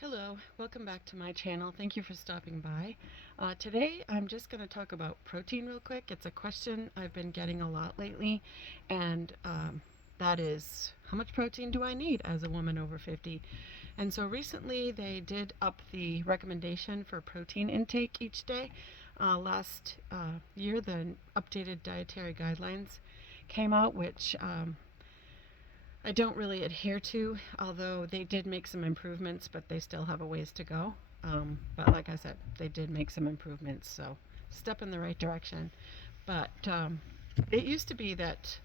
Hello, welcome back to my channel. Thank you for stopping by. Today I'm just going to talk about protein real quick. It's a question I've been getting a lot lately, and that is, how much protein do I need as a woman over 50? And so recently they did up the recommendation for protein intake each day. Last year the updated dietary guidelines came out, which I don't really adhere to, although they did make some improvements, but they still have a ways to go. But like I said, they did make some improvements, so step in the right direction. But it used to be that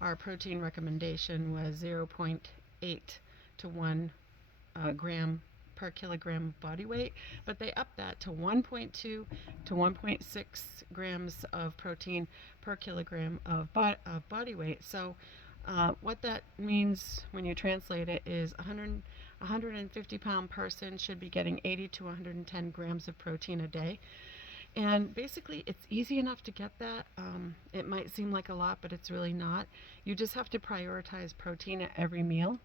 our protein recommendation was zero point 0.8 to 1 gram per kilogram of body weight, but they upped that to 1.2 to 1.6 grams of protein per kilogram of body weight. So what that means when you translate it is 150-pound person should be getting 80 to 110 grams of protein a day. And basically, it's easy enough to get that. It might seem like a lot, but it's really not. You just have to prioritize protein at every meal.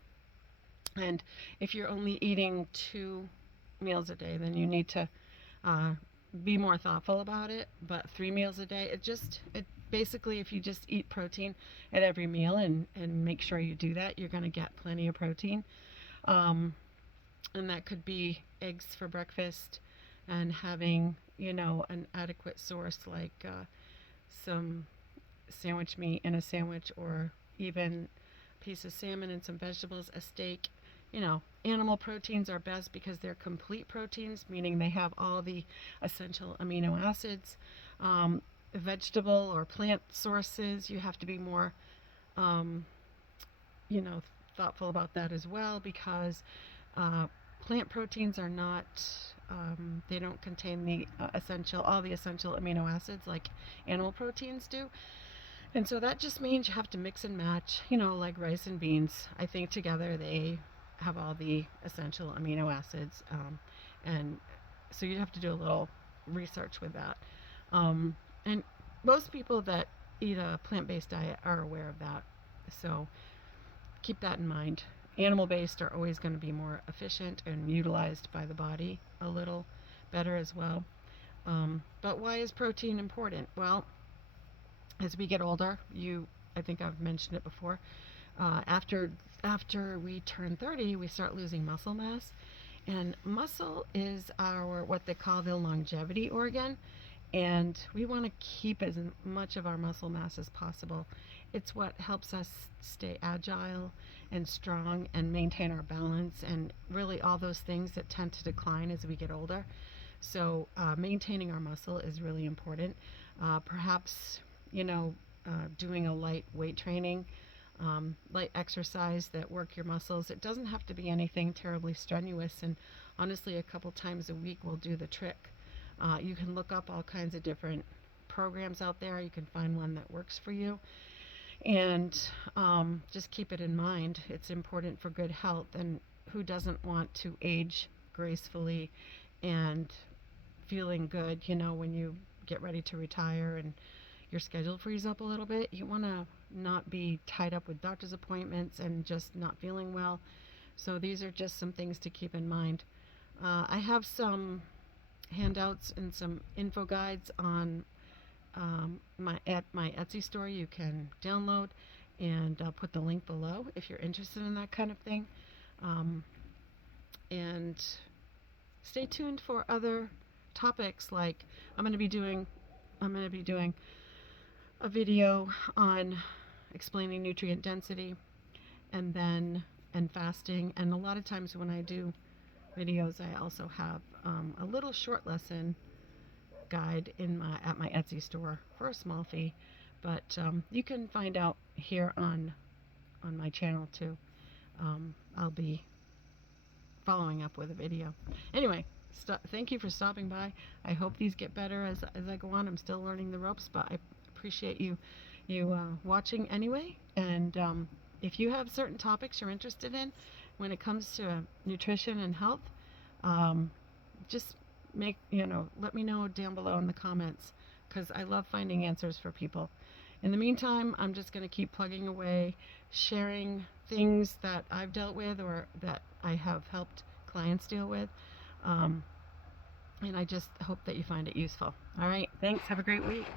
And if you're only eating 2 meals a day, then you need to uh, be more thoughtful about it. But 3 meals a day, it basically, if you just eat protein at every meal and make sure you do that, you're going to get plenty of protein. Um, and that could be eggs for breakfast and having, an adequate source like some sandwich meat in a sandwich, or even a piece of salmon and some vegetables, a steak. Animal proteins are best because they're complete proteins, meaning they have all the essential amino acids. Vegetable or plant sources, you have to be more, um, you know, thoughtful about that as well, because uh, plant proteins are not, they don't contain all the essential amino acids like animal proteins do. And so that just means you have to mix and match, like rice and beans. I think together they have all the essential amino acids. And so you have to do a little research with that. And most people that eat a plant based diet are aware of that. So keep that in mind. Animal based are always going to be more efficient and utilized by the body a little better as well. But why is protein important? Well, as we get older, I think I've mentioned it before. After we turn 30, we start losing muscle mass, and muscle is our what they call the longevity organ, and we want to keep as much of our muscle mass as possible. It's what helps us stay agile and strong and maintain our balance, and really all those things that tend to decline as we get older. So maintaining our muscle is really important. Perhaps doing a light weight training, light exercise that work your muscles. It doesn't have to be anything terribly strenuous, and honestly, a couple times a week will do the trick. You can look up all kinds of different programs out there. You can find one that works for you, and just keep it in mind. It's important for good health, and who doesn't want to age gracefully and feeling good, when you get ready to retire and your schedule frees up a little bit. You want to not be tied up with doctor's appointments and just not feeling well. So these are just some things to keep in mind. I have some handouts and some info guides on at my Etsy store. You can download, and I'll put the link below if you're interested in that kind of thing. And stay tuned for other topics. Like I'm going to be doing a video on explaining nutrient density, and fasting. And a lot of times when I do videos, I also have a little short lesson guide at my Etsy store for a small fee. But you can find out here on my channel too. I'll be following up with a video. Anyway, thank you for stopping by. I hope these get better as I go on. I'm still learning the ropes, but I appreciate you watching anyway. And if you have certain topics you're interested in when it comes to nutrition and health, just let me know down below in the comments, because I love finding answers for people. In the meantime, I'm just going to keep plugging away, sharing things that I've dealt with or that I have helped clients deal with. Um, and I just hope that you find it useful. All right, thanks. Have a great week.